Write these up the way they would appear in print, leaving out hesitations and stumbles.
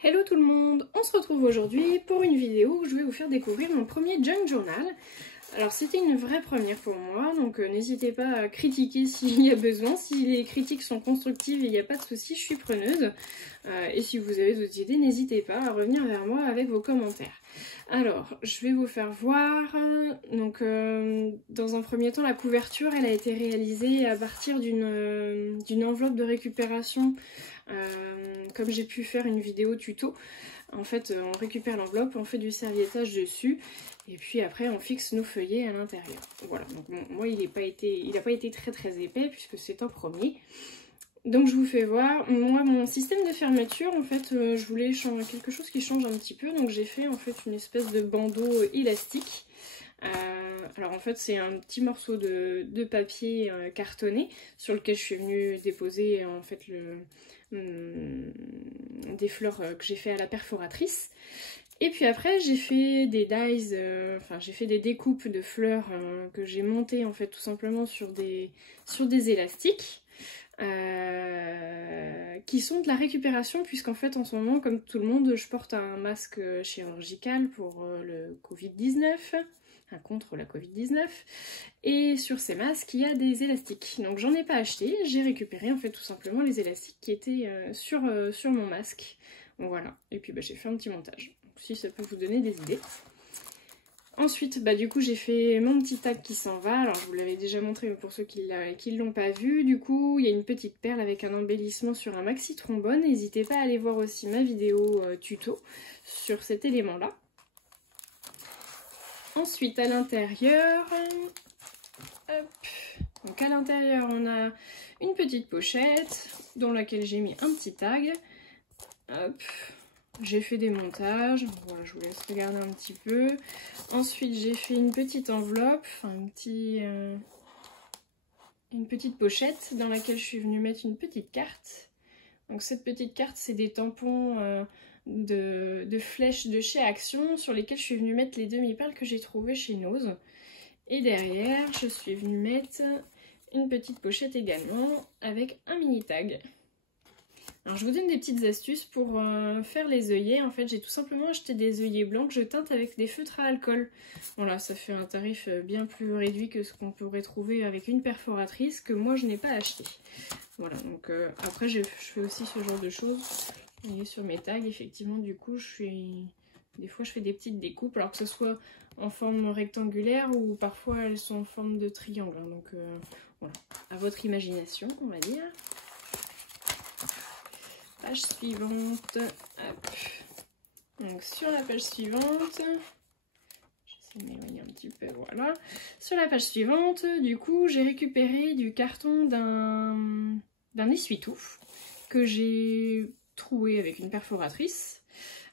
Hello tout le monde, on se retrouve aujourd'hui pour une vidéo où je vais vous faire découvrir mon premier junk journal. Alors c'était une vraie première pour moi, donc n'hésitez pas à critiquer s'il y a besoin. Si les critiques sont constructives, il n'y a pas de souci, je suis preneuse. Et si vous avez d'autres idées, n'hésitez pas à revenir vers moi avec vos commentaires. Alors, je vais vous faire voir. Donc, dans un premier temps, la couverture, elle a été réalisée à partir d'une enveloppe de récupération. Comme j'ai pu faire une vidéo tuto, en fait on récupère l'enveloppe, on fait du serviettage dessus et puis après on fixe nos feuillets à l'intérieur. Voilà, donc bon, moi il n'a pas été très épais puisque c'est un premier. Donc je vous fais voir, moi mon système de fermeture en fait je voulais changer quelque chose qui change un petit peu, donc j'ai fait en fait une espèce de bandeau élastique. Alors en fait c'est un petit morceau de papier cartonné sur lequel je suis venue déposer en fait des fleurs que j'ai fait à la perforatrice. Et puis après j'ai fait des dies, j'ai fait des découpes de fleurs que j'ai montées en fait tout simplement sur des élastiques. Qui sont de la récupération puisqu'en fait en ce moment comme tout le monde je porte un masque chirurgical pour le Covid-19, contre la Covid-19, et sur ces masques il y a des élastiques, donc j'en ai pas acheté, j'ai récupéré en fait tout simplement les élastiques qui étaient sur mon masque, donc voilà, et puis j'ai fait un petit montage, donc, si ça peut vous donner des idées. Ensuite, du coup, j'ai fait mon petit tag qui s'en va. Alors, je vous l'avais déjà montré, mais pour ceux qui ne l'ont pas vu, du coup, il y a une petite perle avec un embellissement sur un maxi trombone. N'hésitez pas à aller voir aussi ma vidéo tuto sur cet élément-là. Ensuite, à l'intérieur, donc à l'intérieur, on a une petite pochette dans laquelle j'ai mis un petit tag. Hop. J'ai fait des montages, voilà, je vous laisse regarder un petit peu. Ensuite, j'ai fait une petite enveloppe, une petite pochette dans laquelle je suis venue mettre une petite carte. Donc cette petite carte, c'est des tampons de flèches de chez Action sur lesquels je suis venue mettre les demi-perles que j'ai trouvées chez Nose. Et derrière, je suis venue mettre une petite pochette également avec un mini tag. Alors je vous donne des petites astuces pour faire les œillets. En fait j'ai tout simplement acheté des œillets blancs que je teinte avec des feutres à alcool. Voilà, ça fait un tarif bien plus réduit que ce qu'on pourrait trouver avec une perforatrice que moi je n'ai pas acheté. Voilà, donc après je fais aussi ce genre de choses. Vous voyez sur mes tags, effectivement du coup des fois je fais des petites découpes, alors que ce soit en forme rectangulaire ou parfois elles sont en forme de triangle. Donc voilà, à votre imagination on va dire. Page suivante, hop. Donc sur la page suivante, j'essaie de m'éloigner un petit peu, voilà. Sur la page suivante, du coup, j'ai récupéré du carton d'un essuie-tout que j'ai troué avec une perforatrice.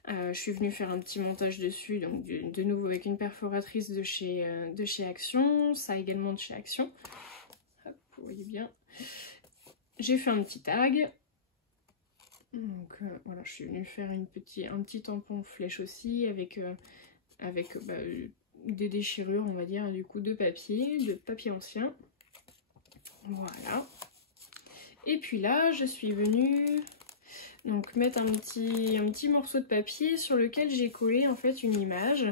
Je suis venue faire un petit montage dessus, donc de nouveau avec une perforatrice de chez Action, ça également de chez Action. Hop, vous voyez bien. J'ai fait un petit tag. Donc voilà, je suis venue faire un petit tampon flèche aussi avec des déchirures, on va dire, du coup de papier ancien. Voilà. Et puis là, je suis venue donc mettre un petit morceau de papier sur lequel j'ai collé en fait une image.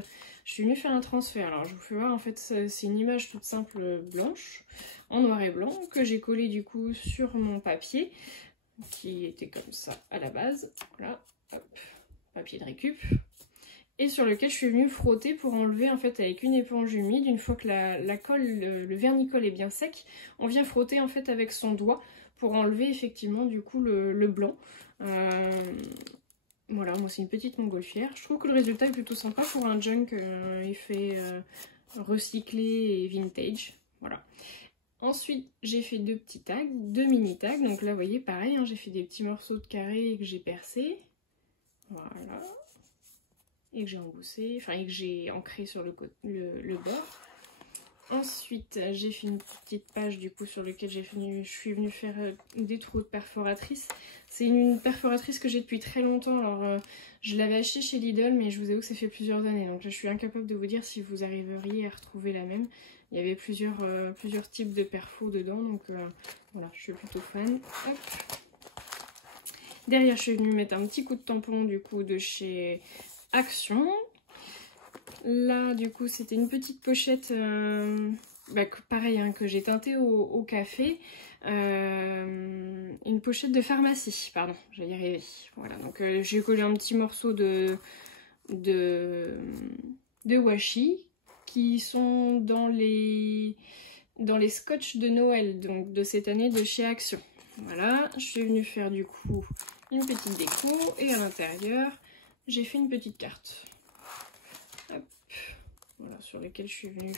Je suis venue faire un transfert. Alors je vous fais voir, en fait c'est une image toute simple blanche, en noir et blanc, que j'ai collé du coup sur mon papier, qui était comme ça à la base, voilà, hop, papier de récup, et sur lequel je suis venue frotter pour enlever en fait avec une éponge humide. Une fois que la colle, le vernis-colle est bien sec, on vient frotter en fait avec son doigt pour enlever effectivement du coup le blanc. Voilà, moi c'est une petite montgolfière. Je trouve que le résultat est plutôt sympa pour un junk effet recyclé et vintage, voilà. Ensuite, j'ai fait deux petits tags, deux mini tags. Donc là, vous voyez, pareil, hein, j'ai fait des petits morceaux de carré que j'ai percés. Voilà. Et que j'ai emboussé, et que j'ai ancré sur le bord. Ensuite, j'ai fait une petite page du coup sur laquelle je suis venue faire des trous de perforatrice. C'est une perforatrice que j'ai depuis très longtemps. Alors, je l'avais achetée chez Lidl, mais je vous avoue que ça fait plusieurs années. Donc là, je suis incapable de vous dire si vous arriveriez à retrouver la même. Il y avait plusieurs types de perfos dedans, donc voilà, je suis plutôt fan. Hop. Derrière, je suis venue mettre un petit coup de tampon du coup de chez Action. Là, du coup, c'était une petite pochette, pareil, hein, que j'ai teintée au café. Une pochette de pharmacie, pardon, je vais y arriver. Voilà, donc j'ai collé un petit morceau de washi qui sont dans les scotch de Noël, donc de cette année de chez Action. Voilà, je suis venue faire du coup une petite déco et à l'intérieur, j'ai fait une petite carte. Hop. Voilà, sur lesquelles je suis venue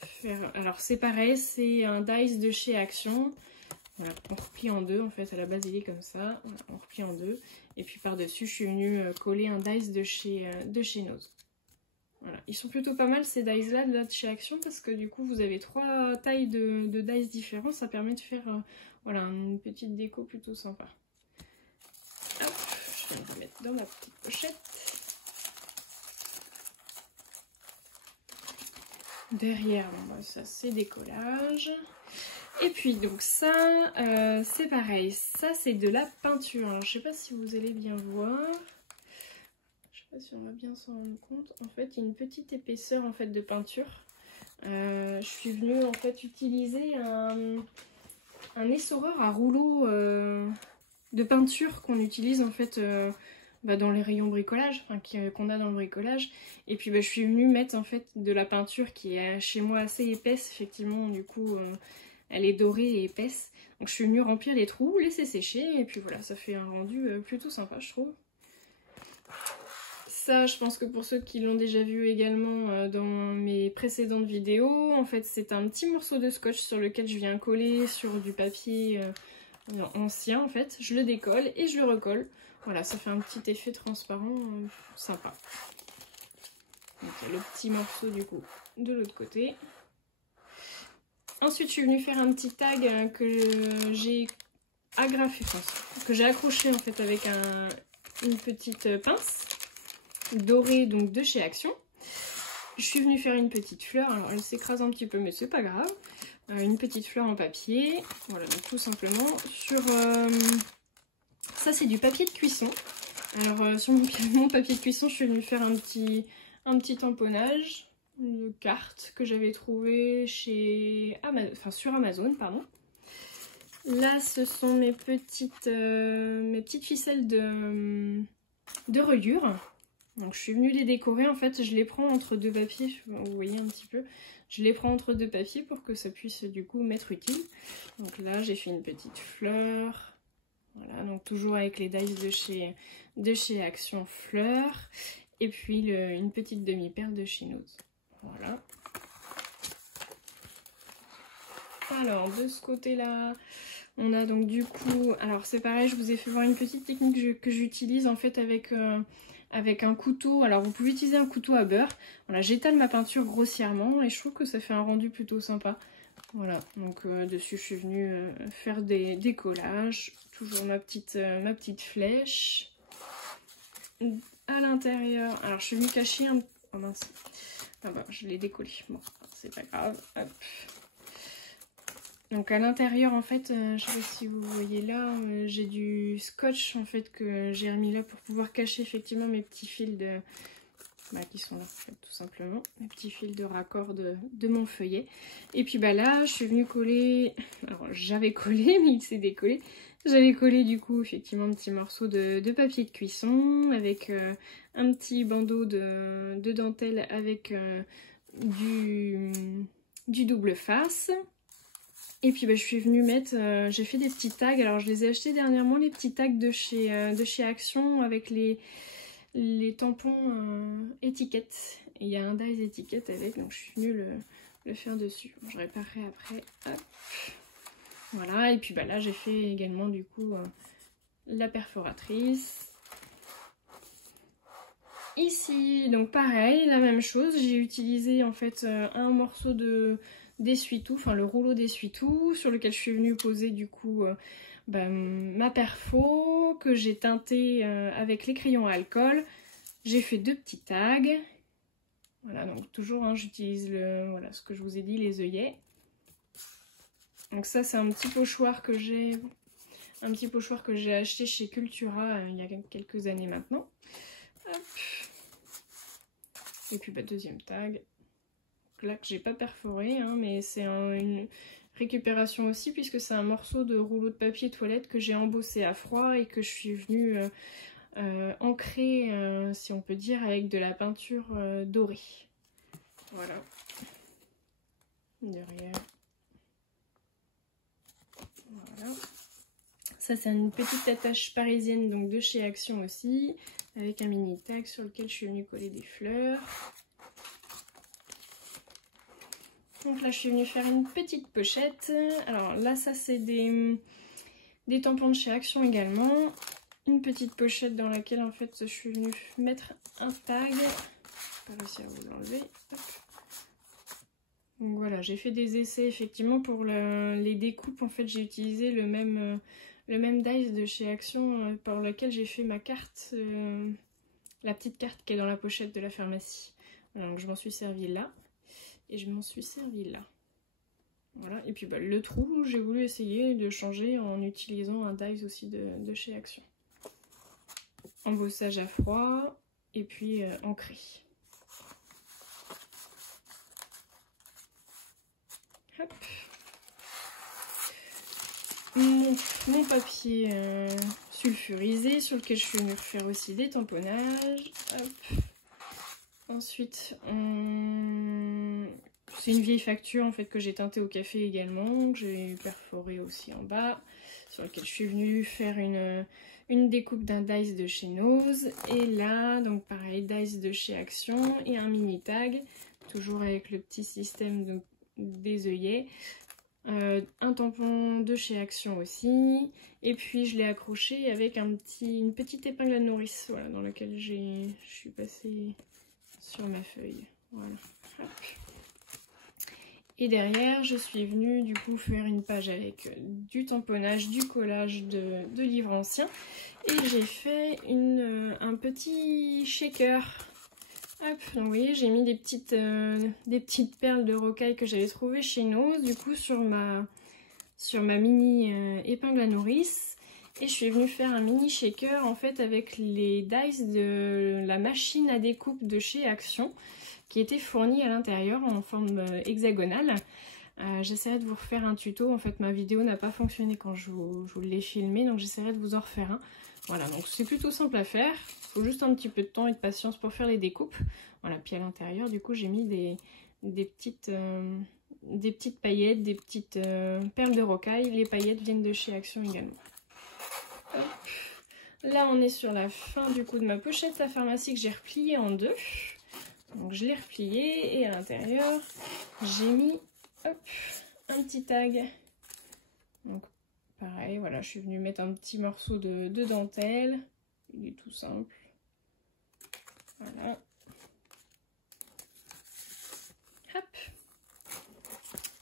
faire... Alors c'est pareil, c'est un dice de chez Action. Voilà, on replie en deux, en fait, à la base il est comme ça. Voilà, on replie en deux. Et puis par-dessus, je suis venue coller un dice de chez Nose. Voilà, ils sont plutôt pas mal ces dice là de chez Action parce que du coup vous avez 3 tailles de dice différents, ça permet de faire voilà, une petite déco plutôt sympa. Hop, je vais le remettre dans ma petite pochette. Derrière, bon, ça c'est décollage. Et puis donc ça, c'est pareil, ça c'est de la peinture. Alors je sais pas si vous allez bien voir. Je sais pas si on va bien s'en rendre compte. En fait, il y a une petite épaisseur en fait de peinture. Je suis venue en fait utiliser un essoreur à rouleau de peinture qu'on utilise en fait dans les rayons bricolage, enfin qu'on a dans le bricolage. Et puis je suis venue mettre en fait de la peinture qui est chez moi assez épaisse, effectivement, du coup elle est dorée et épaisse. Donc je suis venue remplir les trous, laisser sécher et puis voilà, ça fait un rendu plutôt sympa je trouve. Ça, je pense que pour ceux qui l'ont déjà vu également dans mes précédentes vidéos, en fait c'est un petit morceau de scotch sur lequel je viens coller sur du papier ancien en fait. Je le décolle et je le recolle. Voilà, ça fait un petit effet transparent sympa. Donc il y a le petit morceau du coup de l'autre côté. Ensuite je suis venue faire un petit tag que j'ai agrafé, que j'ai accroché en fait avec une petite pince dorée donc de chez Action. Je suis venue faire une petite fleur, alors elle s'écrase un petit peu mais c'est pas grave. Une petite fleur en papier, voilà, donc tout simplement sur... ça c'est du papier de cuisson. Alors sur mon papier de cuisson je suis venue faire un petit tamponnage de carte que j'avais trouvé chez sur Amazon, pardon. Là ce sont mes petites ficelles de reliure. Donc je suis venue les décorer, en fait je les prends entre deux papiers, vous voyez un petit peu, je les prends entre deux papiers pour que ça puisse du coup m'être utile. Donc là j'ai fait une petite fleur, voilà, donc toujours avec les dies de chez Action Fleur, et puis une petite demi-perle de chez Nose. Voilà. Alors de ce côté là, on a donc du coup, alors c'est pareil, je vous ai fait voir une petite technique que j'utilise en fait avec un couteau. Alors vous pouvez utiliser un couteau à beurre. Voilà, j'étale ma peinture grossièrement et je trouve que ça fait un rendu plutôt sympa. Voilà, donc dessus je suis venue faire des collages. Toujours ma petite flèche. À l'intérieur, alors je suis venue cacher un... Oh mince, ah bah je l'ai décollé, bon c'est pas grave, hop. Donc à l'intérieur en fait, je sais pas si vous voyez là, j'ai du scotch en fait que j'ai remis là pour pouvoir cacher effectivement mes petits fils de... qui sont là en fait, tout simplement, mes petits fils de raccord de mon feuillet. Et puis là je suis venue coller, alors j'avais collé mais il s'est décollé. J'avais collé du coup effectivement un petit morceau de papier de cuisson avec un petit bandeau de dentelle avec du double face. Et puis je suis venue mettre, j'ai fait des petits tags, alors je les ai achetés dernièrement, les petits tags de chez Action avec les tampons étiquettes. Et il y a un dies étiquette avec, donc je suis venue le faire dessus. Bon, je réparerai après, hop. Voilà, et puis là j'ai fait également du coup la perforatrice. Ici, donc pareil, la même chose, j'ai utilisé en fait un morceau d'essuie-tout, enfin le rouleau d'essuie-tout sur lequel je suis venue poser du coup ma perfo que j'ai teinté avec les crayons à alcool. J'ai fait 2 petits tags. Voilà, donc toujours hein, j'utilise voilà, ce que je vous ai dit, les œillets. Donc ça c'est un petit pochoir que j'ai un petit pochoir que j'ai acheté chez Cultura il y a quelques années maintenant. Hop. Et puis deuxième tag. Là que j'ai pas perforé, hein, mais c'est une récupération aussi puisque c'est un morceau de rouleau de papier toilette que j'ai embossé à froid et que je suis venue ancrer, si on peut dire, avec de la peinture dorée. Voilà. Derrière. Voilà. Ça c'est une petite attache parisienne donc de chez Action aussi, avec un mini tag sur lequel je suis venue coller des fleurs. Donc là je suis venue faire une petite pochette. Alors là ça c'est des tampons de chez Action également. Une petite pochette dans laquelle en fait je suis venue mettre un tag. Je n'ai pas réussi à vous l'enlever. Donc voilà, j'ai fait des essais effectivement pour les découpes. En fait j'ai utilisé le même dies de chez Action par lequel j'ai fait ma carte, la petite carte qui est dans la pochette de la pharmacie. Voilà, donc je m'en suis servi là. Et je m'en suis servi là. Voilà, et puis le trou, j'ai voulu essayer de changer en utilisant un dies aussi de chez Action. Embossage à froid et puis ancré. Hop. Mon papier sulfurisé sur lequel je suis venue faire aussi des tamponnages. Hop. Ensuite, c'est une vieille facture en fait que j'ai teintée au café également, que j'ai perforé aussi en bas, sur lequel je suis venue faire une découpe d'un dies de chez Nose. Et là, donc pareil, dies de chez Action et un mini tag, toujours avec le petit système des œillets. Un tampon de chez Action aussi, et puis je l'ai accroché avec une petite épingle à nourrice, voilà, dans laquelle je suis passée sur ma feuille. Voilà. Hop. Et derrière, je suis venue du coup faire une page avec du tamponnage, du collage de livres anciens, et j'ai fait un petit shaker. Hop, donc vous voyez, j'ai mis des petites perles de rocaille que j'avais trouvées chez Nose, du coup sur ma mini épingle à nourrice. Et je suis venue faire un mini shaker en fait avec les dies de la machine à découpe de chez Action, qui était fournie à l'intérieur en forme hexagonale. J'essaierai de vous refaire un tuto, en fait ma vidéo n'a pas fonctionné quand je vous l'ai filmé, donc j'essaierai de vous en refaire un. Voilà, donc c'est plutôt simple à faire, il faut juste un petit peu de temps et de patience pour faire les découpes. Voilà, puis à l'intérieur du coup j'ai mis des petites paillettes, des petites perles de rocaille. Les paillettes viennent de chez Action également. Hop. Là on est sur la fin du coup de ma pochette à pharmacie que j'ai repliée en deux. Donc je l'ai repliée et à l'intérieur j'ai mis un petit tag. Donc pareil, voilà, je suis venue mettre un petit morceau de dentelle. Il est tout simple. Voilà. Hop.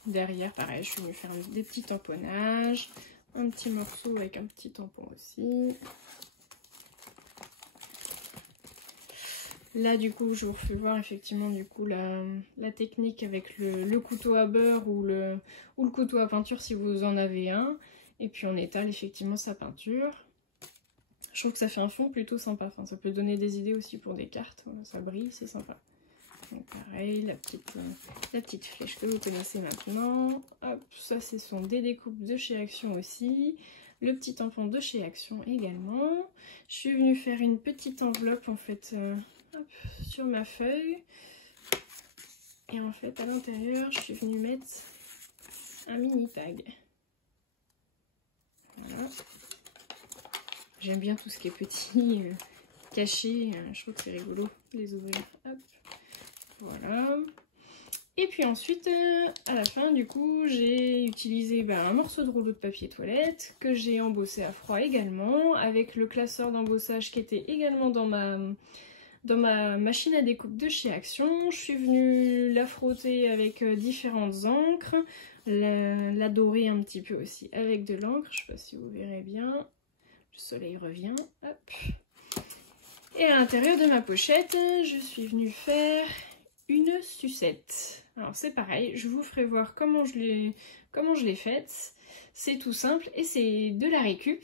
Derrière, pareil, je suis venue faire des petits tamponnages. Un petit morceau avec un petit tampon aussi. Là, du coup, je vous refais voir effectivement du coup la technique avec le couteau à beurre ou le couteau à peinture si vous en avez un. Et puis on étale effectivement sa peinture. Je trouve que ça fait un fond plutôt sympa. Enfin, ça peut donner des idées aussi pour des cartes. Voilà, ça brille, c'est sympa. Donc pareil, la petite flèche que vous connaissez maintenant. Hop, ça ce sont des découpes de chez Action aussi. Le petit tampon de chez Action également. Je suis venue faire une petite enveloppe en fait hop, sur ma feuille. Et en fait à l'intérieur, je suis venue mettre un mini tag. Voilà. J'aime bien tout ce qui est petit, caché. Je trouve que c'est rigolo de les ouvrir. Hop. Voilà. Et puis ensuite, à la fin, du coup, j'ai utilisé un morceau de rouleau de papier toilette que j'ai embossé à froid également, avec le classeur d'embossage qui était également dans ma machine à découpe de chez Action. Je suis venue la frotter avec différentes encres, la dorer un petit peu aussi avec de l'encre. Je ne sais pas si vous verrez bien. Le soleil revient. Hop. Et à l'intérieur de ma pochette, je suis venue faire une sucette. Alors c'est pareil, je vous ferai voir comment je l'ai faite. C'est tout simple et c'est de la récup,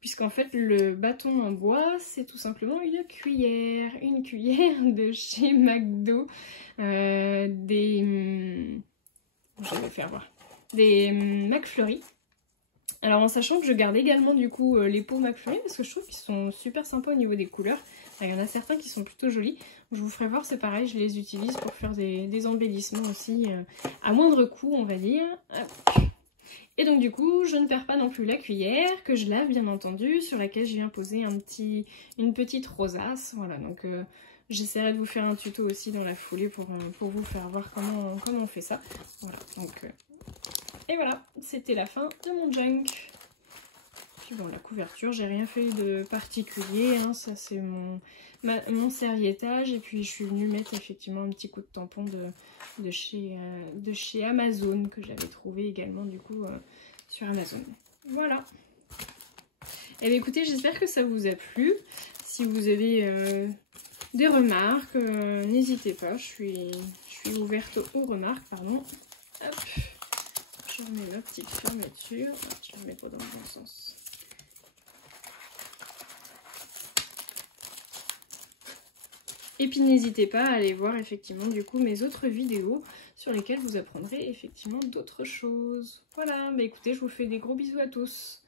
puisqu'en fait le bâton en bois c'est tout simplement une cuillère de chez McDo, je vais faire voir, des McFlurry. Alors en sachant que je garde également du coup les pots McFlurry parce que je trouve qu'ils sont super sympas au niveau des couleurs. Il y en a certains qui sont plutôt jolis. Je vous ferai voir, c'est pareil, je les utilise pour faire des embellissements aussi à moindre coût on va dire. Hop. Et donc du coup je ne perds pas non plus la cuillère que je lave bien entendu, sur laquelle je viens poser une petite rosace. Voilà, donc j'essaierai de vous faire un tuto aussi dans la foulée pour vous faire voir comment on fait ça. Voilà, donc... Et voilà, c'était la fin de mon junk. Puis bon, la couverture, j'ai rien fait de particulier, hein, ça c'est mon serviettage. Et puis je suis venue mettre effectivement un petit coup de tampon de chez Amazon, que j'avais trouvé également du coup sur Amazon. Voilà. Et bien écoutez, j'espère que ça vous a plu. Si vous avez des remarques, n'hésitez pas, je suis ouverte aux remarques, pardon. Hop. Je remets ma petite fermeture. Je la mets pas dans le bon sens. Et puis n'hésitez pas à aller voir effectivement du coup mes autres vidéos sur lesquelles vous apprendrez effectivement d'autres choses. Voilà, bah écoutez, je vous fais des gros bisous à tous.